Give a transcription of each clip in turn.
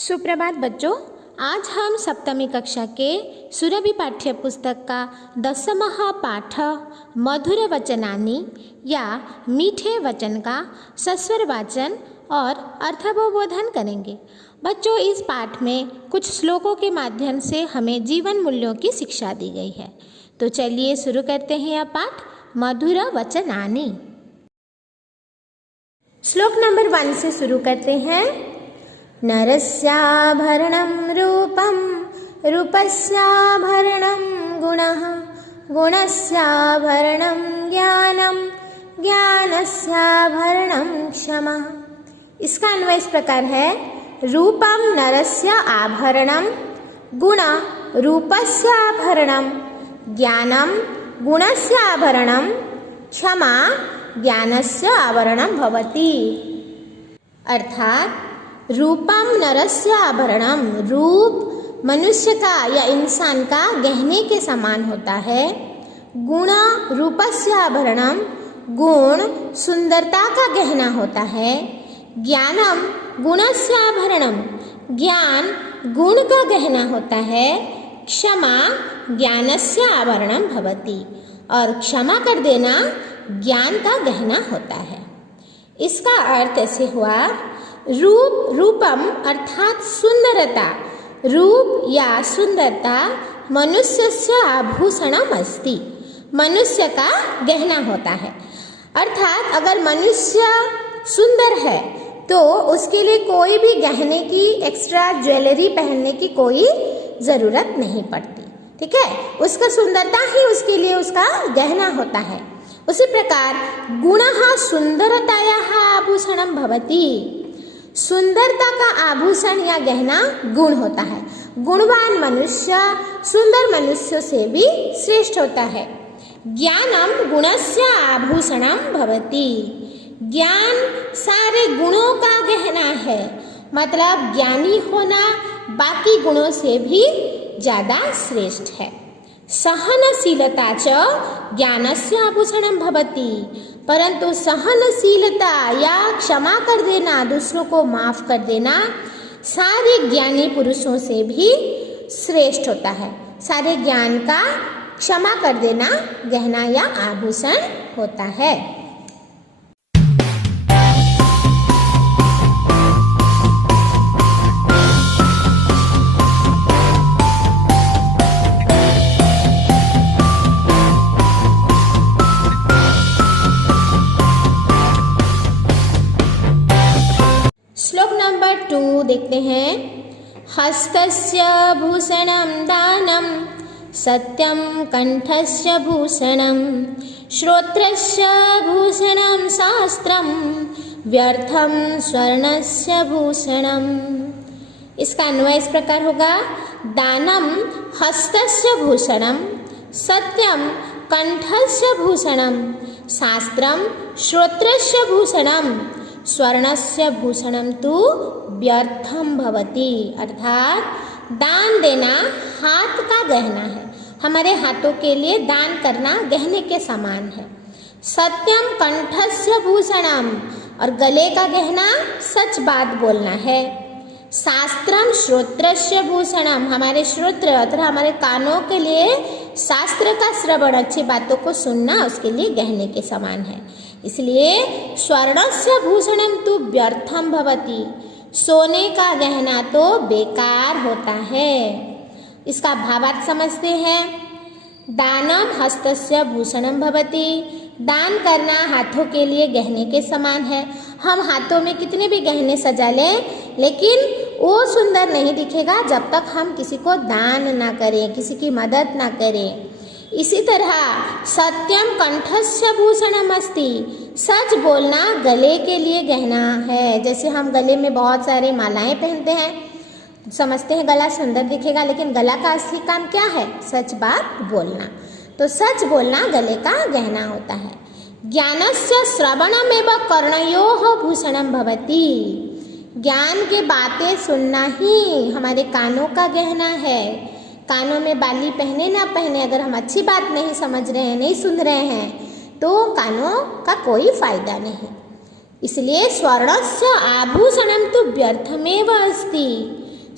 सुप्रभात बच्चों, आज हम सप्तमी कक्षा के सुरभि पाठ्य पुस्तक का 10वां पाठ मधुर वचनानि या मीठे वचन का सस्वर वाचन और अर्थावबोधन करेंगे। बच्चों, इस पाठ में कुछ श्लोकों के माध्यम से हमें जीवन मूल्यों की शिक्षा दी गई है। तो चलिए शुरू करते हैं यह पाठ मधुर वचनानि। श्लोक नंबर 1 से शुरू करते हैं। नरस्याभरणं रूपं रूपस्याभरणं गुणः गुणस्याभरणं ज्ञानं ज्ञानस्याभरणं क्षमा। इसका अन्वय इस प्रकार है। रूपं नरस्य आभरणं गुण रूपस्य आभरणं ज्ञानं गुणस्य आभरणं क्षमा ज्ञानस्य आभरणं भवति। अर्थात रूपम नरस्य आभरणम, रूप मनुष्य का या इंसान का गहने के समान होता है। गुण रूपस्य आभरणम, गुण सुंदरता का गहना होता है। ज्ञानम गुणस्य आभरणम, ज्ञान गुण का गहना होता है। क्षमा ज्ञानस्य आभरणम भवति, और क्षमा कर देना ज्ञान का गहना होता है। इसका अर्थ ऐसे हुआ। रूपम अर्थात सुंदरता, रूप या सुंदरता मनुष्यस्य आभूषणम अस्ति, मनुष्य का गहना होता है। अर्थात अगर मनुष्य सुंदर है तो उसके लिए कोई भी गहने की एक्स्ट्रा ज्वेलरी पहनने की कोई ज़रूरत नहीं पड़ती। ठीक है, उसका सुंदरता ही उसके लिए उसका गहना होता है। उसी प्रकार गुणः सुंदरतायाः आभूषणं भवति, सुंदरता का आभूषण या गहना गुण होता है। गुणवान मनुष्य सुंदर मनुष्य से भी श्रेष्ठ होता है। ज्ञानम गुणस्य आभूषणम भवति, ज्ञान सारे गुणों का गहना है। मतलब ज्ञानी होना बाकी गुणों से भी ज़्यादा श्रेष्ठ है। सहनशीलता च ज्ञानस्य आभूषणं भवति, परंतु सहनशीलता या क्षमा कर देना, दूसरों को माफ कर देना सारे ज्ञानी पुरुषों से भी श्रेष्ठ होता है। सारे ज्ञान का क्षमा कर देना गहना या आभूषण होता है। श्लोक नंबर 2 देखते हैं। हस्तस्य भूषणं दानं सत्यं कंठस्य भूषणं श्रोत्रस्य भूषणं शास्त्रं व्यर्थं स्वर्णस्य भूषणं। इसका अन्वय इस प्रकार होगा। दानं हस्तस्य भूषणं सत्यं कंठस्य भूषणं शास्त्रं श्रोत्रस्य भूषणं स्वर्णस्य भूषणम तु व्यर्थम भवति। अर्थात दान देना हाथ का गहना है। हमारे हाथों के लिए दान करना गहने के समान है। सत्यम कंठस्य भूषणम, और गले का गहना सच बात बोलना है। शास्त्रम श्रोत्रस्य भूषणम, हमारे श्रोत्र अर्थात हमारे कानों के लिए शास्त्र का श्रवण, अच्छी बातों को सुनना उसके लिए गहने के समान है। इसलिए स्वर्णस्य भूषणम तु व्यर्थम भवति, सोने का गहना तो बेकार होता है। इसका भावार्थ समझते हैं। दानम हस्तस्य भूषणम भवति, दान करना हाथों के लिए गहने के समान है। हम हाथों में कितने भी गहने सजा लें, लेकिन वो सुंदर नहीं दिखेगा जब तक हम किसी को दान ना करें, किसी की मदद ना करें। इसी तरह सत्यम कंठस्य भूषणम अस्ति, सच बोलना गले के लिए गहना है। जैसे हम गले में बहुत सारे मालाएं पहनते हैं, समझते हैं गला सुंदर दिखेगा, लेकिन गला का असली काम क्या है? सच बात बोलना। तो सच बोलना गले का गहना होता है। ज्ञानस्य श्रवणमेव कर्णयोः भूषणं भवति, ज्ञान के बातें सुनना ही हमारे कानों का गहना है। कानों में बाली पहने ना पहने, अगर हम अच्छी बात नहीं समझ रहे हैं, नहीं सुन रहे हैं, तो कानों का कोई फायदा नहीं। इसलिए स्वर्णस्य आभूषणं तु व्यर्थमेव अस्ति,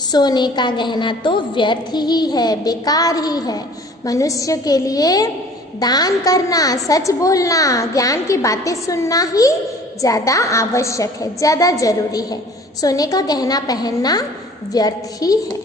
सोने का गहना तो व्यर्थ ही है, बेकार ही है। मनुष्य के लिए दान करना, सच बोलना, ज्ञान की बातें सुनना ही ज़्यादा आवश्यक है, ज़्यादा जरूरी है। सोने का गहना पहनना व्यर्थ ही है।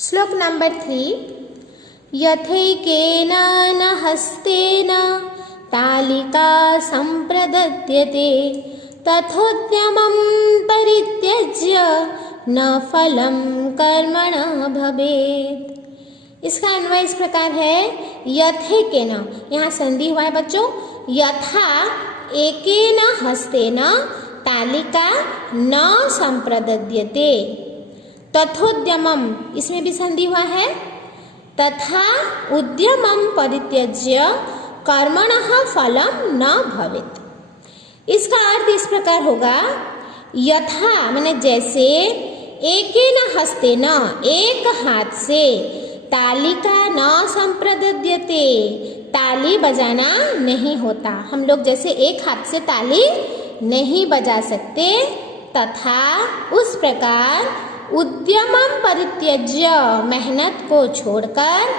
श्लोक नंबर 3। यथैकेन न हस्तेन तालिका संप्रदद्यते तथोद्यमं परित्यज्य न फलं कर्मणः भवेत्। इसका अन्वय इस प्रकार है, यथैकेन, यहाँ संधि हुआ है बच्चों, यथा एकेन हस्तेन तालिका न संप्रदद्यते, तथोद्यमम, इसमें भी संधि हुआ है, तथा उद्यमम परित्यज्य कर्मणः फलम न भवेत्। इसका अर्थ इस प्रकार होगा, यथा माने जैसे, एकेन हस्तेन, एक हाथ से, तालिका न संप्रदद्यते, ताली बजाना नहीं होता। हम लोग जैसे एक हाथ से ताली नहीं बजा सकते, तथा उस प्रकार उद्यमं परित्यज्य, मेहनत को छोड़कर,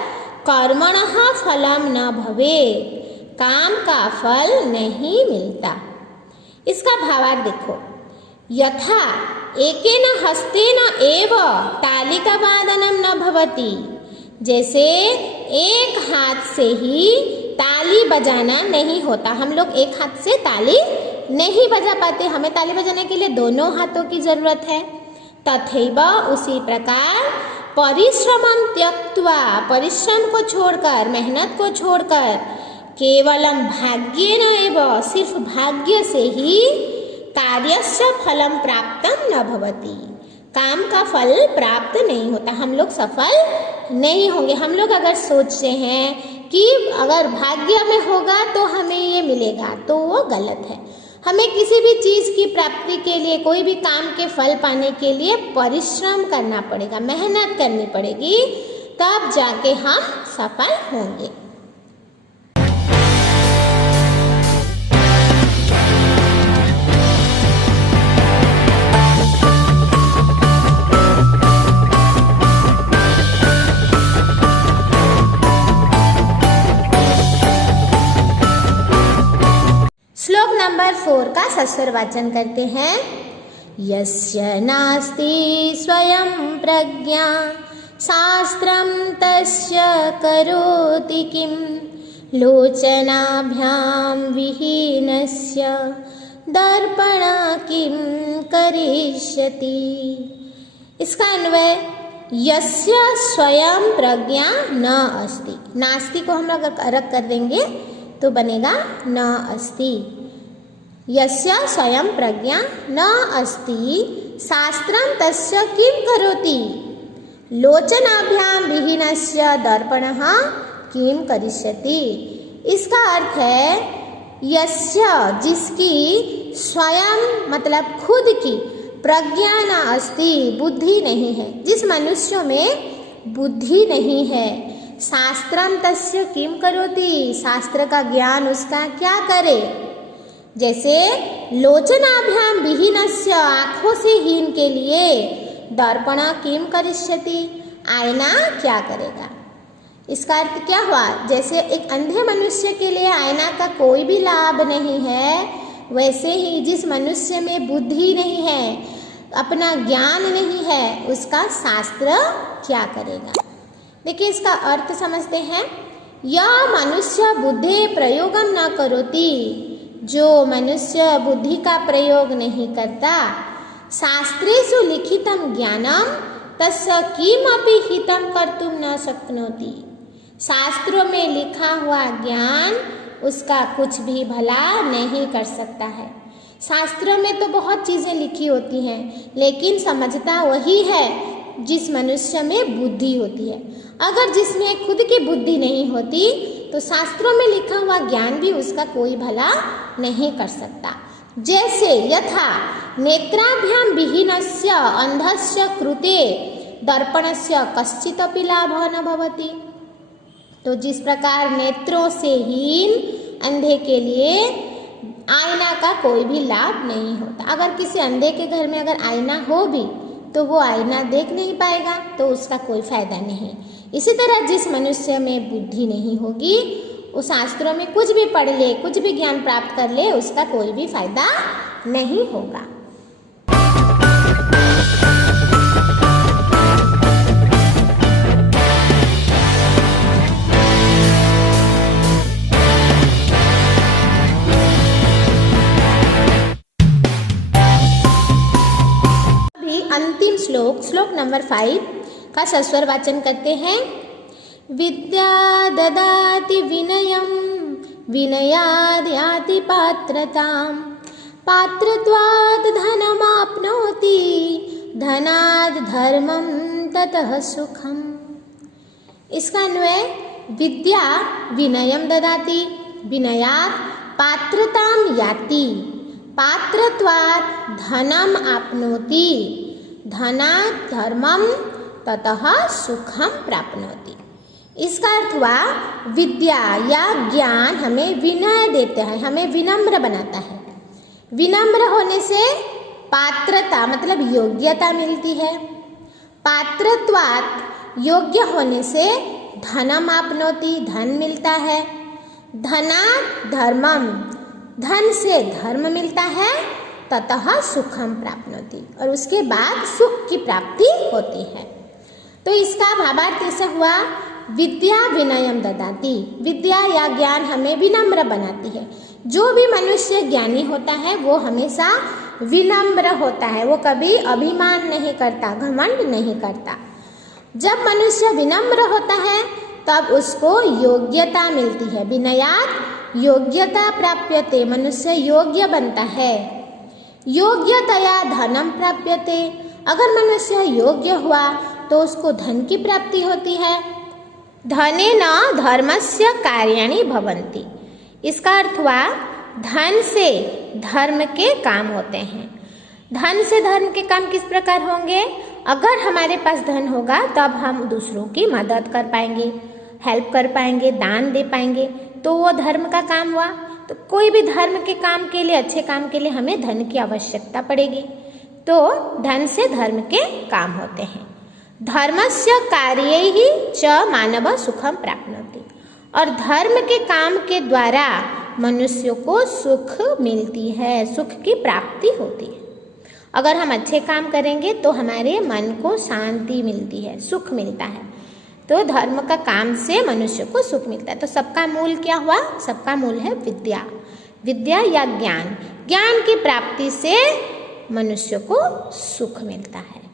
कर्मणः फलम न भवेत्, काम का फल नहीं मिलता। इसका भावार्थ देखो, यथा एकेन हस्तेन एव तालिका वादनम न भवति, जैसे एक हाथ से ही ताली बजाना नहीं होता। हम लोग एक हाथ से ताली नहीं बजा पाते, हमें ताली बजाने के लिए दोनों हाथों की जरूरत है। तथैव, उसी प्रकार, परिश्रमं त्यक्त्वा, परिश्रम को छोड़कर, मेहनत को छोड़कर, केवलम भाग्येन एव, सिर्फ भाग्य से ही, कार्यस्य फलं प्राप्तं न भवति, काम का फल प्राप्त नहीं होता, हम लोग सफल नहीं होंगे। हम लोग अगर सोचते हैं कि अगर भाग्य में होगा तो हमें ये मिलेगा, तो वो गलत है। हमें किसी भी चीज़ की प्राप्ति के लिए, कोई भी काम के फल पाने के लिए परिश्रम करना पड़ेगा, मेहनत करनी पड़ेगी, तब जाके हम सफल होंगे। श्लोक नंबर 4 का सस्वर वाचन करते हैं। यस्य नास्ति स्वयं प्रज्ञा शास्त्रं तस्य करोति किं लोचनाभ्यां विहीनस्य दर्पण किं करिष्यति। इसका अन्वय, यस्य स्वयं प्रज्ञा न अस्ति, नास्ति को हम लोग अलग कर देंगे तो बनेगा न अस्ति। यस्य स्वयं प्रज्ञा न अस्ति शास्त्रं तस्य किं करोति लोचनाभ्यां विहीनस्य दर्पणः किं करिष्यति। इसका अर्थ है, यस्य, जिसकी, स्वयं मतलब खुद की, प्रज्ञा न अस्ति, बुद्धि नहीं है, जिस मनुष्य में बुद्धि नहीं है, शास्त्रम तस्य किम करोति, शास्त्र का ज्ञान उसका क्या करे। जैसे लोचनाभ्याम विहीनस्य, आँखों से हीन के लिए, दर्पण किम करिष्यति, आईना क्या करेगा। इसका अर्थ क्या हुआ, जैसे एक अंधे मनुष्य के लिए आईना का कोई भी लाभ नहीं है, वैसे ही जिस मनुष्य में बुद्धि नहीं है, अपना ज्ञान नहीं है, उसका शास्त्र क्या करेगा। देखिए इसका अर्थ समझते हैं। यह मनुष्य बुद्धि प्रयोगम न करोति, जो मनुष्य बुद्धि का प्रयोग नहीं करता, शास्त्रेषु लिखितं ज्ञानम तस्य किमपि हितं कर्तुं न शक्नोति, शास्त्रों में लिखा हुआ ज्ञान उसका कुछ भी भला नहीं कर सकता है। शास्त्रों में तो बहुत चीज़ें लिखी होती हैं, लेकिन समझता वही है जिस मनुष्य में बुद्धि होती है। अगर जिसमें खुद की बुद्धि नहीं होती तो शास्त्रों में लिखा हुआ ज्ञान भी उसका कोई भला नहीं कर सकता। जैसे यथा नेत्राभ्याम विहीनस्य अंधस्य कृते दर्पणस्य कश्चिदपि लाभः न भवति। तो जिस प्रकार नेत्रों से हीन अंधे के लिए आईना का कोई भी लाभ नहीं होता। अगर किसी अंधे के घर में अगर आईना हो भी तो वो आईना देख नहीं पाएगा, तो उसका कोई फायदा नहीं। इसी तरह जिस मनुष्य में बुद्धि नहीं होगी, वो शास्त्रों में कुछ भी पढ़ ले, कुछ भी ज्ञान प्राप्त कर ले, उसका कोई भी फायदा नहीं होगा। अभी अंतिम श्लोक नंबर 5 का सस्वर वाचन करते हैं। विद्या ददाति विनयं विनयाद् याति पात्रताम् पात्रत्वात् धनमाप्नोति धनाद् धर्मं ततः सुखम्। इसका अन्वय विद्या विनयं ददाति विनयात् पात्रतां याति पात्रत्वात् धनम् आप्नोति धनात् धर्मं ततः सुखम प्राप्नोति। इसका अर्थ हुआ विद्या या ज्ञान हमें विनय देते हैं, हमें विनम्र बनाता है। विनम्र होने से पात्रता मतलब योग्यता मिलती है। पात्रत्वात् योग्य होने से धनम आप्नोति धन मिलता है। धनात् धर्मम धन से धर्म मिलता है। ततः सुखम प्राप्नोति और उसके बाद सुख की प्राप्ति होती है। तो इसका भावार्थ ऐसा हुआ विद्या विनयम ददाति। विद्या या ज्ञान हमें विनम्र बनाती है। जो भी मनुष्य ज्ञानी होता है वो हमेशा विनम्र होता है, वो कभी अभिमान नहीं करता, घमंड नहीं करता। जब मनुष्य विनम्र होता है तब उसको योग्यता मिलती है। विनयात् योग्यता प्राप्यते, मनुष्य योग्य बनता है। योग्यतया धनम प्राप्यते, अगर मनुष्य योग्य हुआ तो उसको धन की प्राप्ति होती है। धनेन धर्मस्य कार्याणि भवन्ति। इसका अर्थ हुआ धन से धर्म के काम होते हैं। धन से धर्म के काम किस प्रकार होंगे? अगर हमारे पास धन होगा तब हम दूसरों की मदद कर पाएंगे, हेल्प कर पाएंगे, दान दे पाएंगे, तो वो धर्म का काम हुआ। तो कोई भी धर्म के काम के लिए, अच्छे काम के लिए हमें धन की आवश्यकता पड़ेगी। तो धन से धर्म के काम होते हैं। धर्मस्य कार्यैः च मानव सुखम प्राप्नोति, और धर्म के काम के द्वारा मनुष्य को सुख मिलती है, सुख की प्राप्ति होती है। अगर हम अच्छे काम करेंगे तो हमारे मन को शांति मिलती है, सुख मिलता है। तो धर्म का काम से मनुष्य को सुख मिलता है। तो सबका मूल क्या हुआ? सबका मूल है विद्या। विद्या या ज्ञान, ज्ञान की प्राप्ति से मनुष्य को सुख मिलता है।